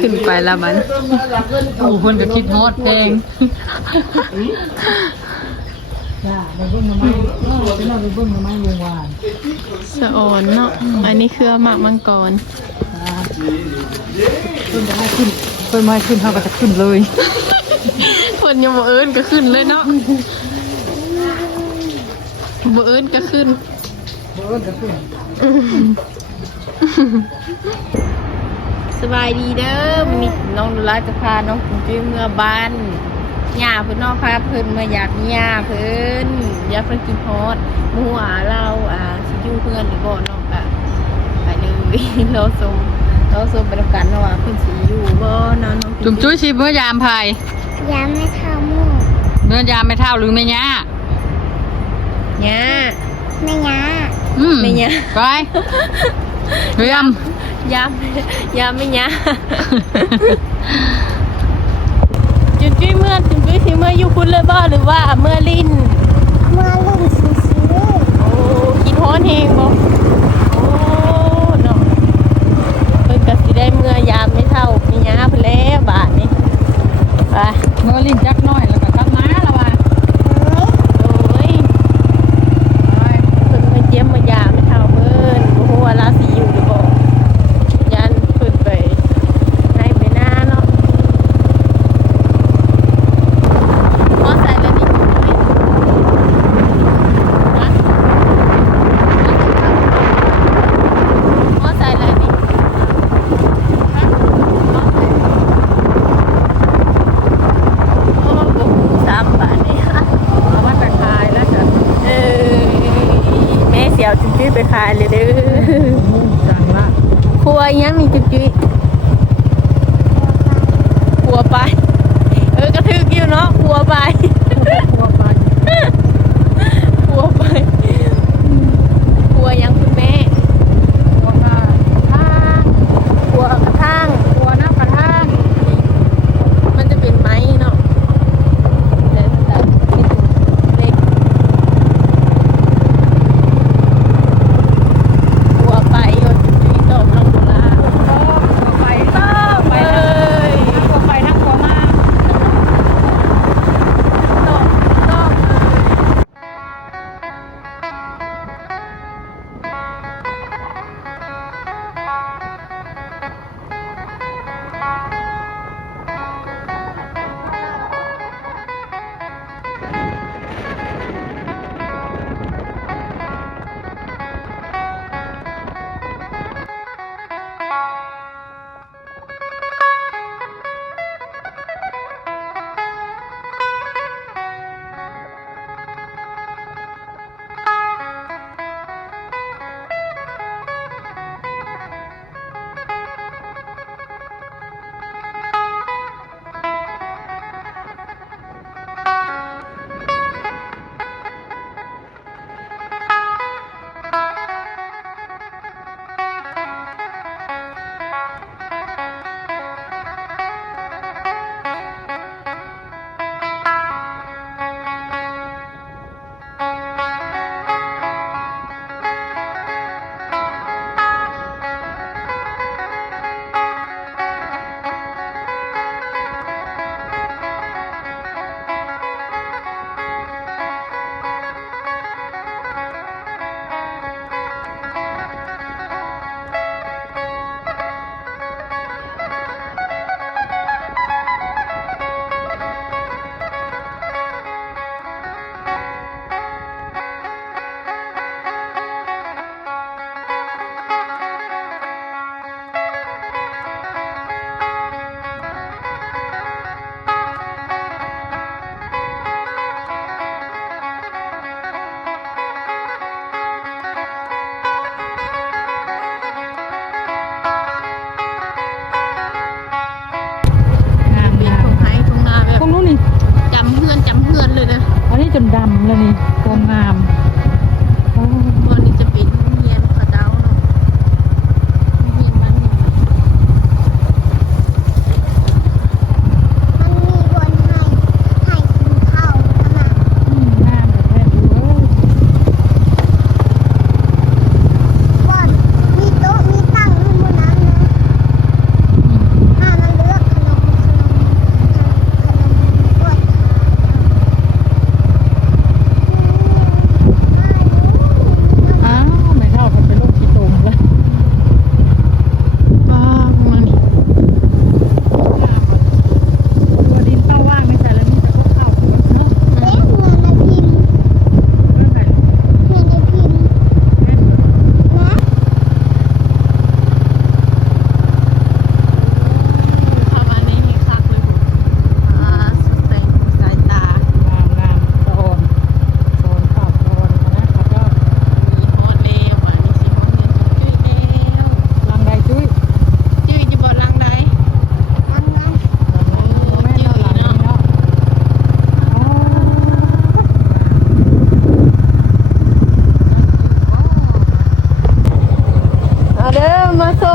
ขึ้นไปแล้วมันโอ้คนก็คิดฮอดเพลงจ้าไปเบิ่งหน่อไม้เออไปนอนไปเบิ่งหน่อไม้วงวานสะออนเนาะ อันนี้คือหมากมังกรจ้าเพิ่นจะให้ขึ้นเพิ่นมาให้ขึ้นเฮาก็จะขึ้นเลยคนยังบ่เอิ้นก็ขึ้นเลยเนาะบ่เอิ้นก็ขึ้นบ่เอิ้นก็ขึ้น สบายดีเด้อวันนี้น้องดุลาจะพาน้องคุณจุ้ยเมื่อบ้านย่าเพิ่นเน้องพาเพิ่นมาอยากย่าเพิ่นอยากเพิ่นกินฮอดหมู่หาเราอ่าสิอยู่เพื่อนหรือบ่เน้องก็ไปเลยเราสมเราสมไปด้วยกันเนาะว่าเพิ่นสิอยู่บ่เนาะน้องจุ่มจุ้ยสิเมื่อยามภายยามไม่เท่าหมูเมื่อยามไม่เท่าหรือไม่ย่าย่าไม่ยาอืมไม่ย่าไป เรียมยามยามไม่ย่าจุดจุ้ยเมื่อจุดจุ้ยสิเมื่ออยู่คุณเลยบ่หรือว่าเมื่อลิ้นเมื่อลุ่มซื้อโอ้กินฮ้อนเฮงบ่โอ้เนาะเพิ่นก็สิได้เมื่อยามไม่เท่ามีหยาเพิ่นแล้วบาทนี้ไปเมื่อลิ้นจักน้อยแล้วก็กลับมาแล้ว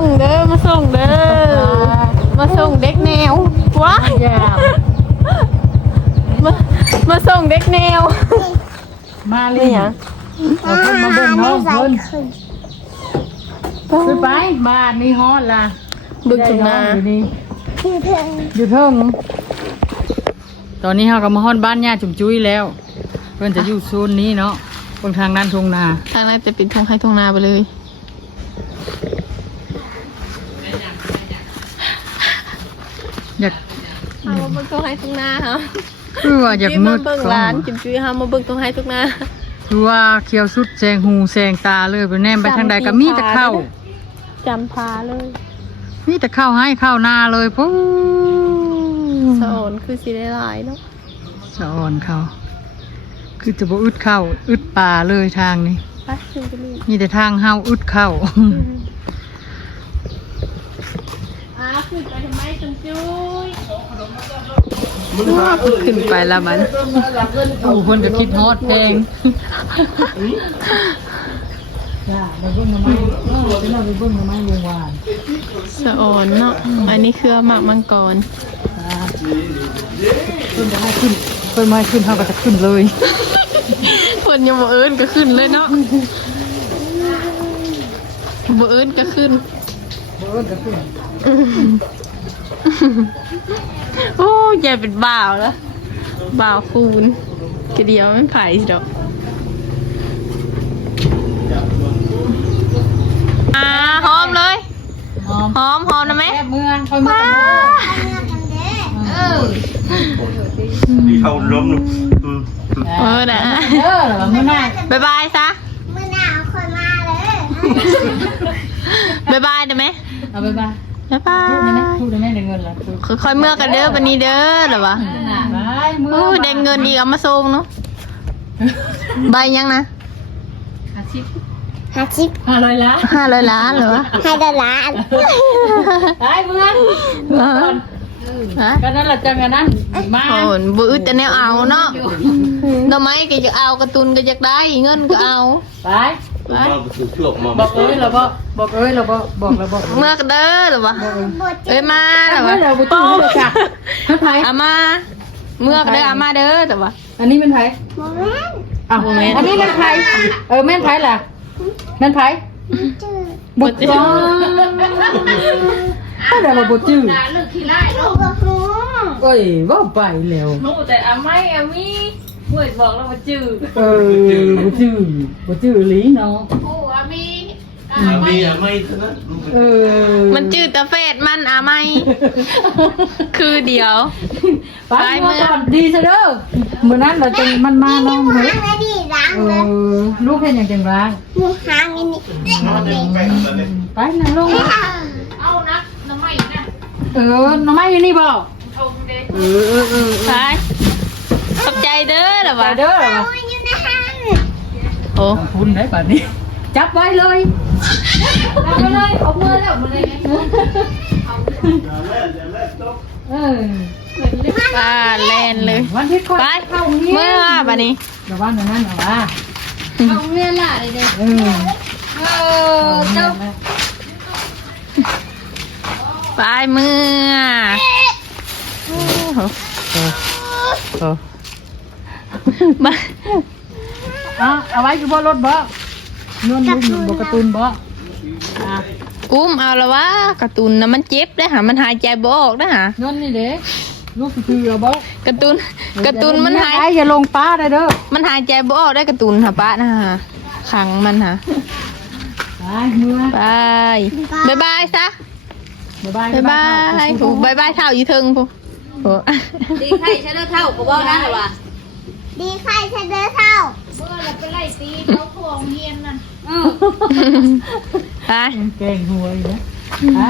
่งเด้อมาส่งเด้อมาส่งเด็กแนวว้ายมามาส่งเด็กแนว มาเลยอะเอามาเบิ่งน้องเนซื้อไปบ้านนี่ฮอดล่ะบึกจุนาอยู่เทิงตอนนี้เราก็มาฮอดบ้านย่าจุ่มจุ้ยแล้ว เพิ่นจะอยู่โซนนี้เนาะตรงทางนั้นทงนาทางนั้นจะปิดทงให้ทงนาไปเลย อยากเอามาเบิ่งทงให้ทงนาค่ะคือว่าอยากมืดเบิ่งก่อร้านนจิมจุ้ยเฮามาเบิ่งทงให้ทงนาคือว่าเขียวสุดแซงหูแซงตาเลยไปแนมไปทางใดก็มีแต่เข้าจำพาเลยมีแต่เข้าให้เข้านาเลยปุ๊บสะโอนคือสิได้หลายเนาะสะอ่อนเขาคือจะบ่อึดเข้าอึดป่าเลยทางนี้ไปขึ้นไปเลยมีแต่ทางเฮาอึดเข้า อ้า ขึ้นไปทำไมจิมจุ้ยขึ้นไปแล้วมันผู้คนก็คิดฮอดเพลงจ้าไปเบิ่งมาไม้เออเราไปเบิ่งมาไม้วงวานสะโอนเนาะ อันนี้คือหมากมังกรเพิ่นจะให้ขึ้นเพิ่นมาให้ขึ้นเฮาก็จะขึ้นเลยคนยังบ่เอิ้นก็ขึ้นเลยเนาะบ่เอิ้นก็ขึ้นบ่เอิ้นก็ขึ้น โอ้ยยายเป็นบ่าวแล้วบ่าวคูณกระเดียวไม่ไผ่สิดอกอ่าหอมเลยหอมหอมหอมนะแม่แอบเมืองคอยเมืองเออ đi khâu lốm luôn ừ. เออนะเออเหรอมื้อหน้าบายบายซะมื่อหนาวคนมาเลยบายบายได้ไหม เอาไปบ้าบายบาพูดได้ไหมยพูดได้ไหมได้เงินละค่อยๆเมื่อกันเด้อวันนี้เด้อเหรอวะไปมือโอ้ยได้เงินดีเอามาส่งเนาะใบยังนะห้าสิบห้าร้อยละห้าร้อยล้านเหรอวะให้ดอลลาร์ไปเมืองฮะก็นั่นแหละจังกันนั้นมาโอ้ยบืดแต่แนวเอาเนาะดอกไม้ก็จะเอาการะตุนก็จะได้เงินก็เอาไป ไป Mà từ trước mà บอกเอ้ยเราบอกบอกเอ้ยเราบอกบอกเราบอกเมื่อกันเด้อเหรอวะบทเอ้ยมาเหรอวะเราไปตู้เลยจ้ะเป็นไผอามาเมื่อกันเด้ออามาเด้อแต่ว่าอันนี้เป็นไผโมเมนต์อะอันนี้เป็นไผเออแม่นไผล่ะแม่นไผจืดบุตรจ้าถ้าเดี๋ยวเราบุตรจื้อถูกกับหูเอ้ยว่าไปแล้วรู้แต่อาไม่อามี เมื่อบอกเราว่าจืดเออบุตรจื้อบุตรจื้ออีหลีเนาะโอ้อามี à, đi à mây thế đó เออมันจืดแต่เฟดมันอาไม่ คือเดียว ไปเมื่อก่อนดีซะเด้อเมื่อนั้นเราจะมันมานี่น้องหมูเฮ้ยหางเลยดิล้างเอเลยอลูกเห็นอย่างจังไรหมูหางนี่นี่ไปนั่งลงเอานะน้ำไม่นะเออหน้องไม้อยู่นี่บ่ชมเด้เออเออเออไป ขอบใจเด้อเหรอไปวะเด้อโอ้ยอยู่ในห้างโอ้คุณได้ป่านนี้ จับไว้เลยจับไว้เลยเอามือแล้วมือเลยเออป้าแลนเลยวันที่ค่อยไปเข้าโรงเรียนเมื่อบัดนี้เดี๋ยววันนั้นเอาว่าเอาเรียนล่ะเด็กเออเออเจ้าไปเมื่อโอ้โหเออเออ มาเอาเอาไว้อยู่บ่รถบ่นวลลูกบ่การ์ตูนบ่อะอุ้มเอาละวะการ์ตูนนะมันเจ็บได้อหามันหายใจบ่ออกได้อหานวลนี่เด้ลูกคือเอาบ่การ์ตูนการ์ตูนมันหายไอ้อย่าลงป้าได้เด้อมันหายใจบ่ออกได้การ์ตูนหาป้านะฮะขังมันฮะไปเมื่อไปบายบายซะบ๊ายบายบายบายผูบายบายเท่าอยู่เทึงผูโอ้ดีไข่ใช้เลือดเท่าก็บอกนั่นแหละว่ะ ดีใครจะเดินเท่าไปเก่งหัวอยู่นะไป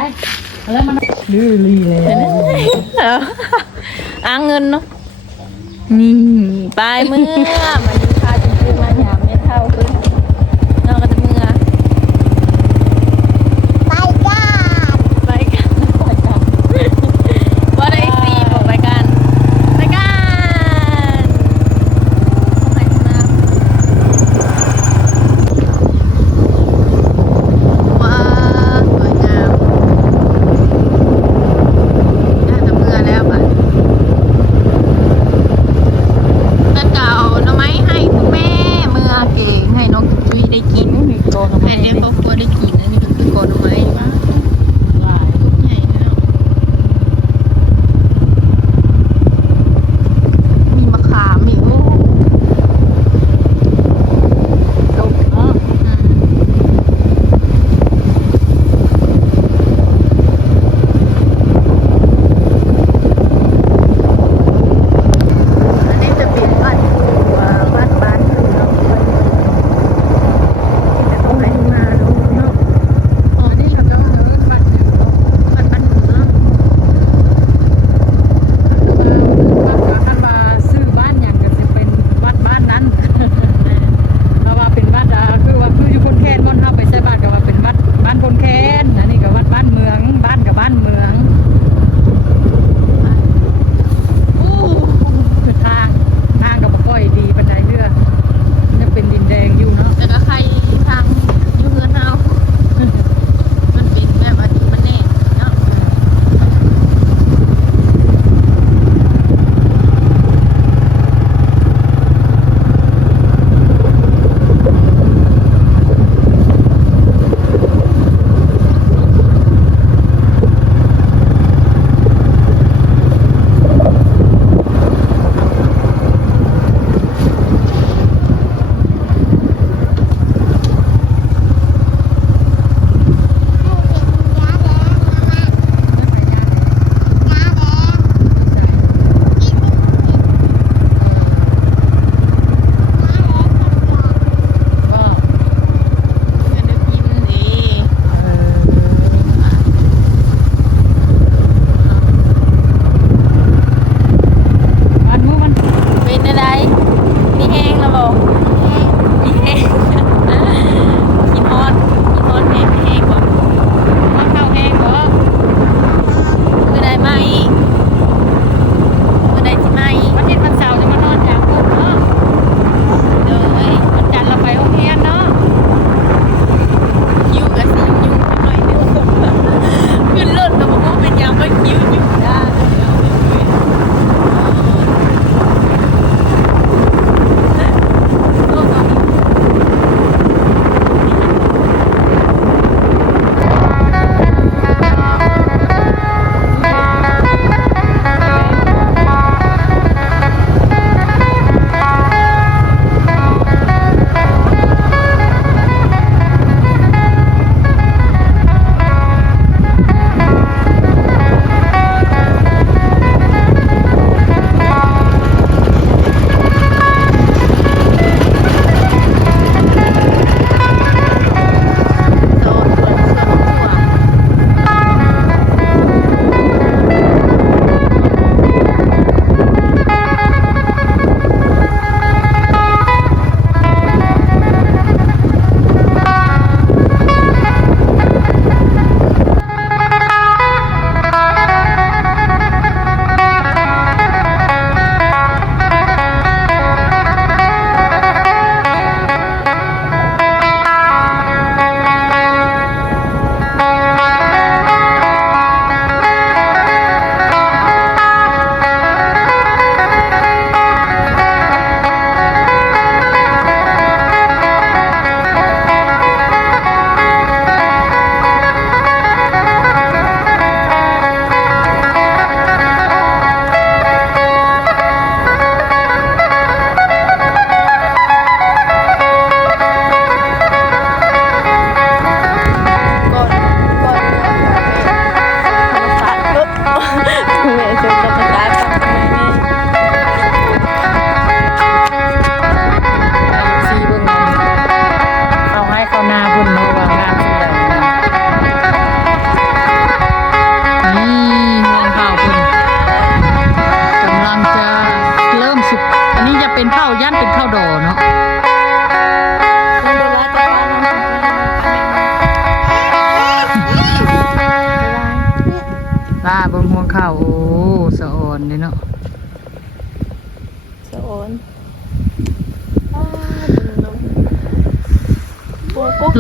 แล้วมันดื้อลีเลยเอาอ่างเงินเนาะนี่ไปเมื่อมันมีค่าจริงๆมาหยามเม็ดเท่าขึ้น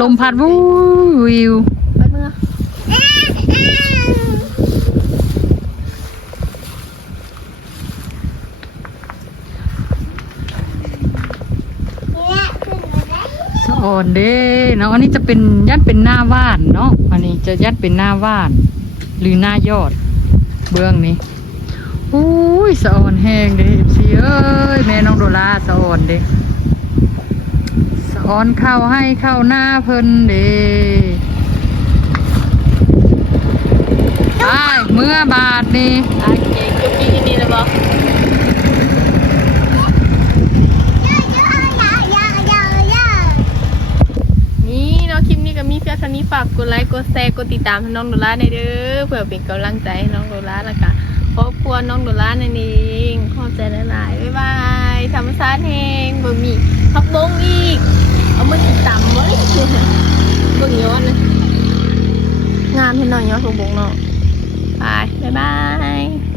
ลมพัดวู้วิวไปเมื่อเนี่ยขึ้นมาได้สะอ่อนเด้เนาะอันนี้จะเป็นยัดเป็นหน้าว่านเนาะอันนี้จะยัดเป็นหน้าว่าน หรือหน้ายอด เบื้องนี้อุ้ยสะอ่อนแห้งเด้สิเอ้ยแม่น้องโดราสะอ่อนเด้สะ อ่อนเข้าให้เข้าหน้าเพิ่นเด้ไปเมื่อบาทนี่โอเคจุกกี้ที่นี่เลยบอกนี่าะคลิปนี้ก็มีเพียงเท่านี้ฝากกดไลค์กดแชร์กดติดตามน้องโดล่าในเด้อเพื่อเป็นกำลังใจให้น้องโดล่าล้วก็ครอบครัวน้องโดล่านั่นเองขอบใจหลายๆบ๊ายบายธรรมชาติแหงบะหมี่พักบงอีก เอามือติดตามไว้เบิ่งย้อนนะงามเห็นหน่อยย้อนพักบงเนาะไปบ๊ายบาย